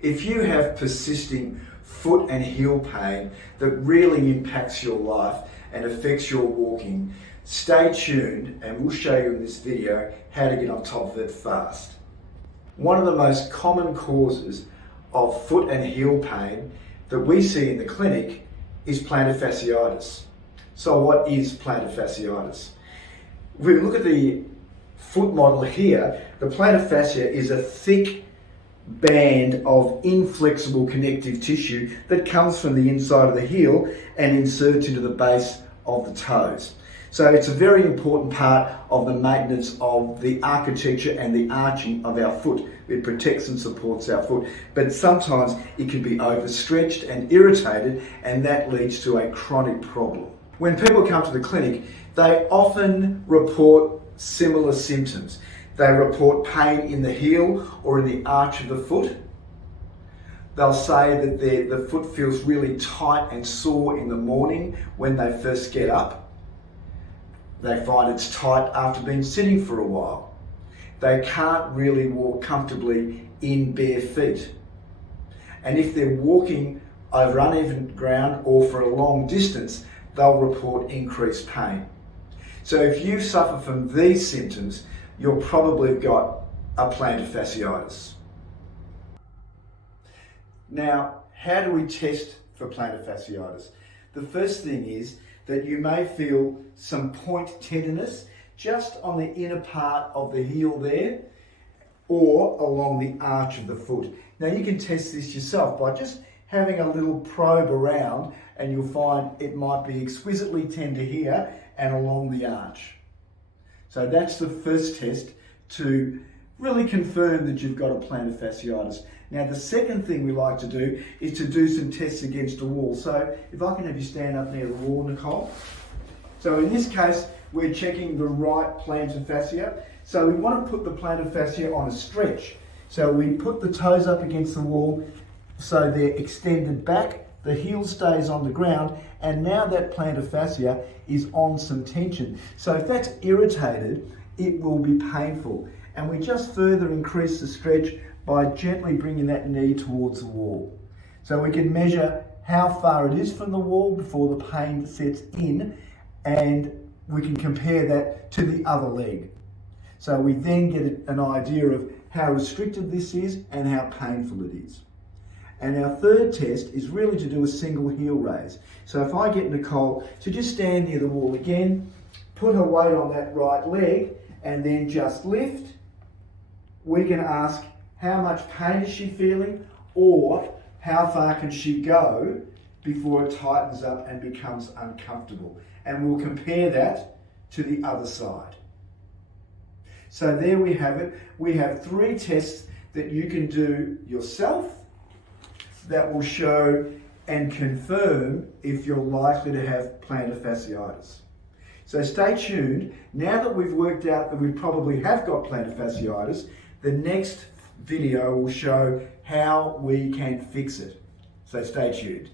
If you have persisting foot and heel pain that really impacts your life and affects your walking, stay tuned and we'll show you in this video how to get on top of it fast. One of the most common causes of foot and heel pain that we see in the clinic is plantar fasciitis. So what is plantar fasciitis? If we look at the foot model here, the plantar fascia is a thick band of inflexible connective tissue that comes from the inside of the heel and inserts into the base of the toes. So it's a very important part of the maintenance of the architecture and the arching of our foot. It protects and supports our foot, but sometimes it can be overstretched and irritated, and that leads to a chronic problem. When people come to the clinic, they often report similar symptoms. They report pain in the heel or in the arch of the foot. They'll say that the foot feels really tight and sore in the morning when they first get up. They find it's tight after being sitting for a while. They can't really walk comfortably in bare feet. And if they're walking over uneven ground or for a long distance, they'll report increased pain. So if you suffer from these symptoms, you'll probably have got a plantar fasciitis. Now, how do we test for plantar fasciitis? The first thing is that you may feel some point tenderness just on the inner part of the heel there or along the arch of the foot. Now you can test this yourself by just having a little probe around, and you'll find it might be exquisitely tender here and along the arch. So that's the first test to really confirm that you've got a plantar fasciitis. Now the second thing we like to do is to do some tests against a wall. So if I can have you stand up near the wall, Nicole. So in this case, we're checking the right plantar fascia. So we want to put the plantar fascia on a stretch. So we put the toes up against the wall so they're extended back, the heel stays on the ground, and now that plantar fascia is on some tension. So if that's irritated, it will be painful. And we just further increase the stretch by gently bringing that knee towards the wall. So we can measure how far it is from the wall before the pain sets in, and we can compare that to the other leg. So we then get an idea of how restricted this is and how painful it is. And our third test is really to do a single heel raise. So if I get Nicole to just stand near the wall again, put her weight on that right leg, and then just lift, we can ask how much pain is she feeling, or how far can she go before it tightens up and becomes uncomfortable. And we'll compare that to the other side. So there we have it. We have 3 tests that you can do yourself that will show and confirm if you're likely to have plantar fasciitis. So stay tuned. Now that we've worked out that we probably have got plantar fasciitis, the next video will show how we can fix it. So stay tuned.